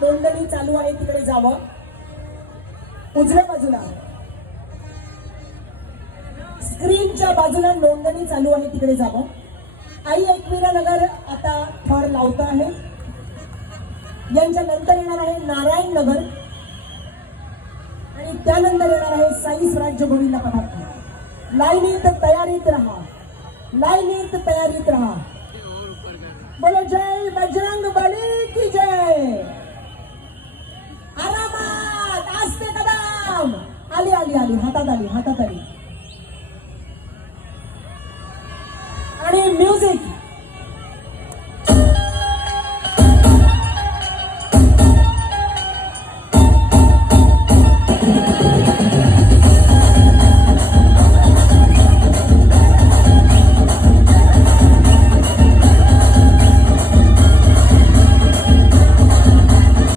नोंदणी चालू आहे तिकडे जावं. उजव्या बाजूला स्क्रीनच्या बाजूला नोंदणी चालू आहे तिकडे जावं. आई एकविरा नगर आता थर लावत आहे. यांच्या नंतर येणार आहे नारायण नगर आणि त्यानंतर येणार आहे साई स्वराज्य गोविंद पदार्थ. लाईनीत तयारीत राहा, लाईनीत तयारीत राहा. बोलो जय बजरंग बली की जय. आरामात आस्ते कदम. आली आली आली हातात आली हातात